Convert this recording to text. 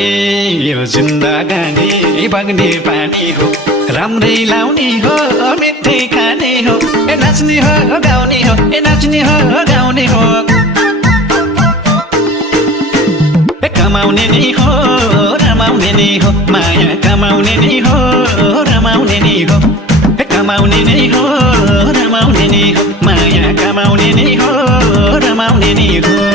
यो जिन्दगानी बग्ने पानी हो राम्रै लाउने हो मिठै खाने हो ए नाच्ने हो गाउने हो ए नाच्ने हो गाउने हो ए कमाउने नि हो रमाउने नि हो माया कमाउने नि हो रमाउने नि हो ए कमाउने नि हो रमाउने नि हो माया कमाउने नि हो रमाउने नि हो